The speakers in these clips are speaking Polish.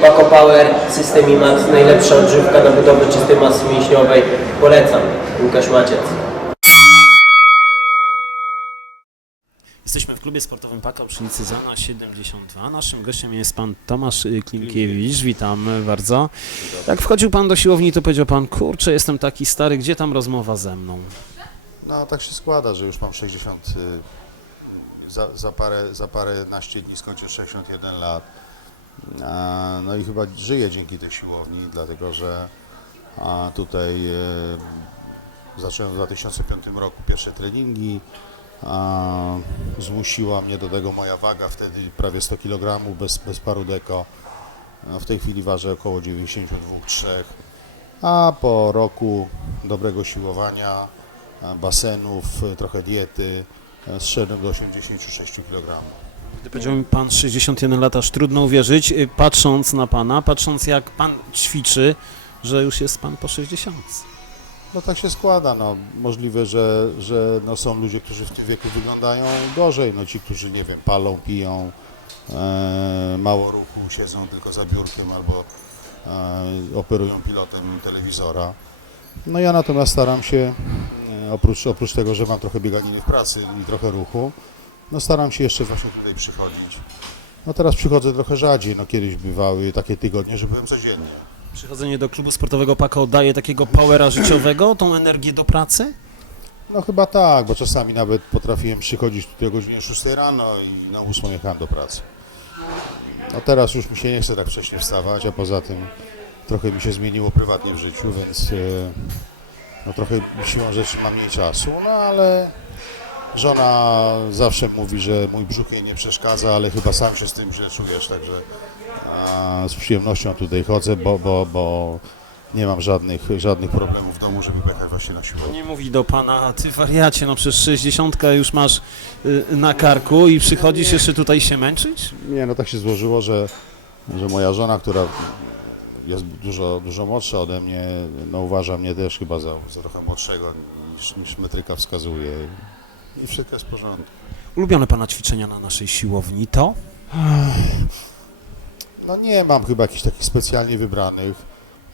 Paco Power, System IMAX, najlepsza odżywka na budowę czystej masy mięśniowej. Polecam. Łukasz Maciec. Jesteśmy w klubie sportowym Paka przy ulicy Zana 72. Naszym gościem jest pan Tomasz y, Klimkiewicz. Witam bardzo. Jak wchodził pan do siłowni, to powiedział pan, kurczę, jestem taki stary, gdzie tam rozmowa ze mną? No tak się składa, że już mam 60, y, za, za, parę, za parę naście dni skończę 61 lat. No i chyba żyję dzięki tej siłowni, dlatego że tutaj y, zacząłem w 2005 roku pierwsze treningi. Zmusiła mnie do tego moja waga, wtedy prawie 100 kg, bez, bez paru deko. W tej chwili ważę około 92-3. A po roku dobrego siłowania, basenów, trochę diety, y, zszedłem do 86 kg. Powiedział mi pan 61 lat, aż trudno uwierzyć, y, patrząc na pana, patrząc jak pan ćwiczy, że już jest pan po 60. No tak się składa, no możliwe, że, że no, są ludzie, którzy w tym wieku wyglądają gorzej, no ci, którzy nie wiem, palą, piją, e, mało ruchu, siedzą tylko za biurkiem albo e, operują pilotem telewizora. No ja natomiast staram się, e, oprócz, oprócz tego, że mam trochę bieganiny w pracy i trochę ruchu, no staram się jeszcze właśnie tutaj przychodzić. No teraz przychodzę trochę rzadziej, no kiedyś bywały takie tygodnie, że byłem codziennie. Przychodzenie do klubu sportowego Paka oddaje takiego powera życiowego, tą energię do pracy? No chyba tak, bo czasami nawet potrafiłem przychodzić tutaj o godzinie 6 rano i na 8 jechałem do pracy. No teraz już mi się nie chce tak wcześnie wstawać, a poza tym trochę mi się zmieniło prywatnie w życiu, więc e, no trochę siłą rzeczy mam mniej czasu, no ale żona zawsze mówi, że mój brzuch jej nie przeszkadza, ale chyba sam się z tym źle czujesz, także a, z przyjemnością tutaj chodzę, bo, bo, bo nie mam żadnych, żadnych problemów w domu, żeby jechać właśnie na siłownię. Nie mówi do pana, ty wariacie, no przecież 60 już masz y, na karku i przychodzisz jeszcze tutaj się męczyć? Nie, no tak się złożyło, że, że moja żona, która jest dużo, dużo młodsza ode mnie, no uważa mnie też chyba za, za trochę młodszego niż, niż metryka wskazuje. I wszystko jest w porządku. Ulubione pana ćwiczenia na naszej siłowni to? No nie mam chyba jakichś takich specjalnie wybranych.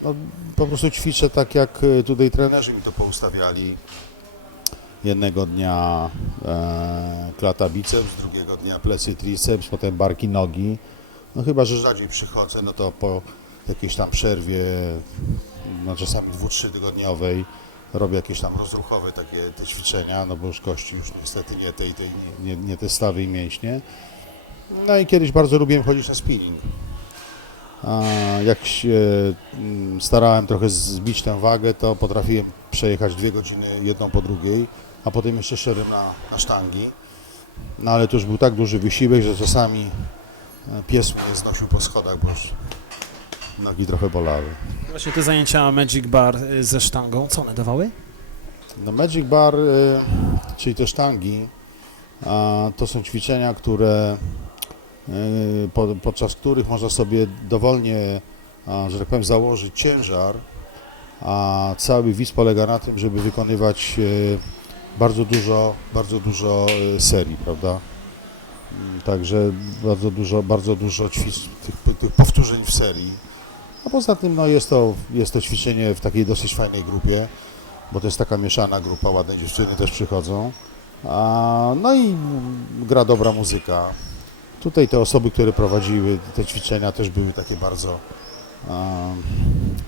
No, po prostu ćwiczę tak, jak e, tutaj trenerzy mi to poustawiali. Jednego dnia e, klata biceps, drugiego dnia plecy triceps, potem barki nogi. No chyba, że rzadziej przychodzę, no to po jakiejś tam przerwie, no czasami dwu, trzy tygodniowej, robię jakieś tam rozruchowe takie te ćwiczenia, no bo już kości już niestety nie te, i te, nie, nie, te stawy i mięśnie. No i kiedyś bardzo lubiłem chodzić na spinning. A jak się mm, starałem trochę zbić tę wagę, to potrafiłem przejechać dwie godziny jedną po drugiej, a potem jeszcze szedłem na, na sztangi. No ale to już był tak duży wysiłek, że czasami e, pies mnie znosił po schodach, bo już nogi trochę bolały. Właśnie te zajęcia Magic Bar y, ze sztangą, co one dawały? No Magic Bar, y, czyli te sztangi, to są ćwiczenia, które, y, po, podczas których można sobie dowolnie, że tak powiem, założyć ciężar, a cały widz polega na tym, żeby wykonywać bardzo dużo, bardzo dużo serii, prawda? Mm, Także bardzo dużo, bardzo dużo tych, tych powtórzeń w serii. A poza tym no jest, to, jest to ćwiczenie w takiej dosyć fajnej grupie bo to jest taka mieszana grupa, ładne dziewczyny też przychodzą. A, no i gra dobra muzyka. Tutaj te osoby, które prowadziły te ćwiczenia też były takie bardzo a,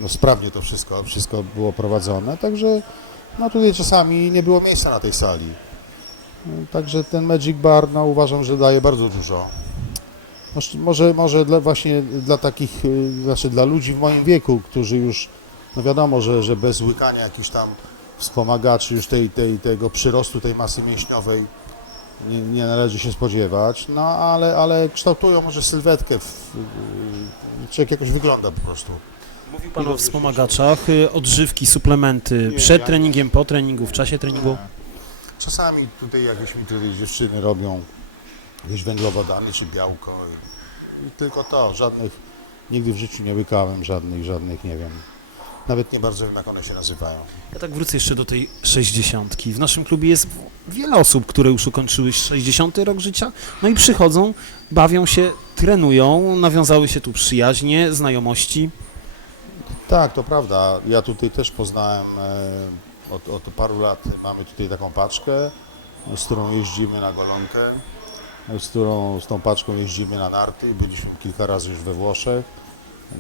no sprawnie to wszystko, wszystko było prowadzone, także no tutaj czasami nie było miejsca na tej sali. Także ten Magic Bar no, uważam, że daje bardzo dużo. Moż- Może, może dla, właśnie dla takich, y, znaczy dla ludzi w moim wieku, którzy już, no wiadomo, że, że bez łykania jakichś tam wspomagaczy już tej, tej, tego przyrostu tej masy mięśniowej nie, nie należy się spodziewać, no ale, ale kształtują może sylwetkę, w, y, człowiek jakoś wygląda po prostu. Mówił pan o wspomagaczach, y, odżywki, suplementy. Nie, przed ja- treningiem, po treningu, w czasie treningu. Czasami tutaj jakieś mi tutaj dziewczyny robią jakieś węglowodany czy białko i, tylko to, żadnych, nigdy w życiu nie łykałem żadnych, żadnych, nie wiem, nawet nie bardzo wiem, jak one się nazywają. Ja tak wrócę jeszcze do tej 60. W naszym klubie jest wiele osób, które już ukończyły 60 rok życia, no i przychodzą, bawią się, trenują, nawiązały się tu przyjaźnie, znajomości. Tak, to prawda. Ja tutaj też poznałem e, od, od paru lat mamy tutaj taką paczkę, z którą jeździmy na golonkę, z którą z tą paczką jeździmy na narty. Byliśmy kilka razy już we Włoszech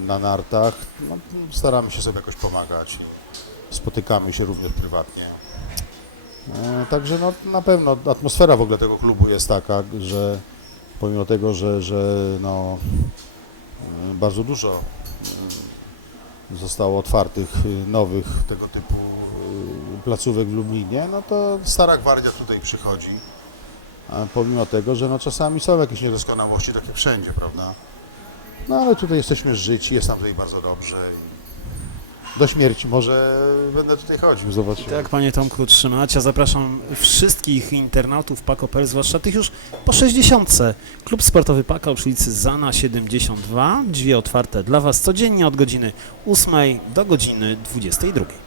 na nartach. No, staramy się sobie jakoś pomagać spotykamy się również prywatnie. E, Także no, na pewno atmosfera w ogóle tego klubu jest taka, że pomimo tego, że, że no, e, bardzo dużo e, zostało otwartych nowych tego typu placówek w Lublinie, no to Stara Gwardia tutaj przychodzi. Pomimo tego, że no czasami są jakieś niedoskonałości, takie wszędzie, prawda? No ale tutaj jesteśmy życi, jest nam tutaj bardzo dobrze i do śmierci może będę tutaj chodził, zobaczymy. Tak, panie Tomku, trzymać. Ja zapraszam wszystkich internautów Pako.pl, zwłaszcza tych już po 60. Klub Sportowy Paka przy ulicy Zana 72. Drzwi otwarte dla Was codziennie od godziny 8 do godziny 22.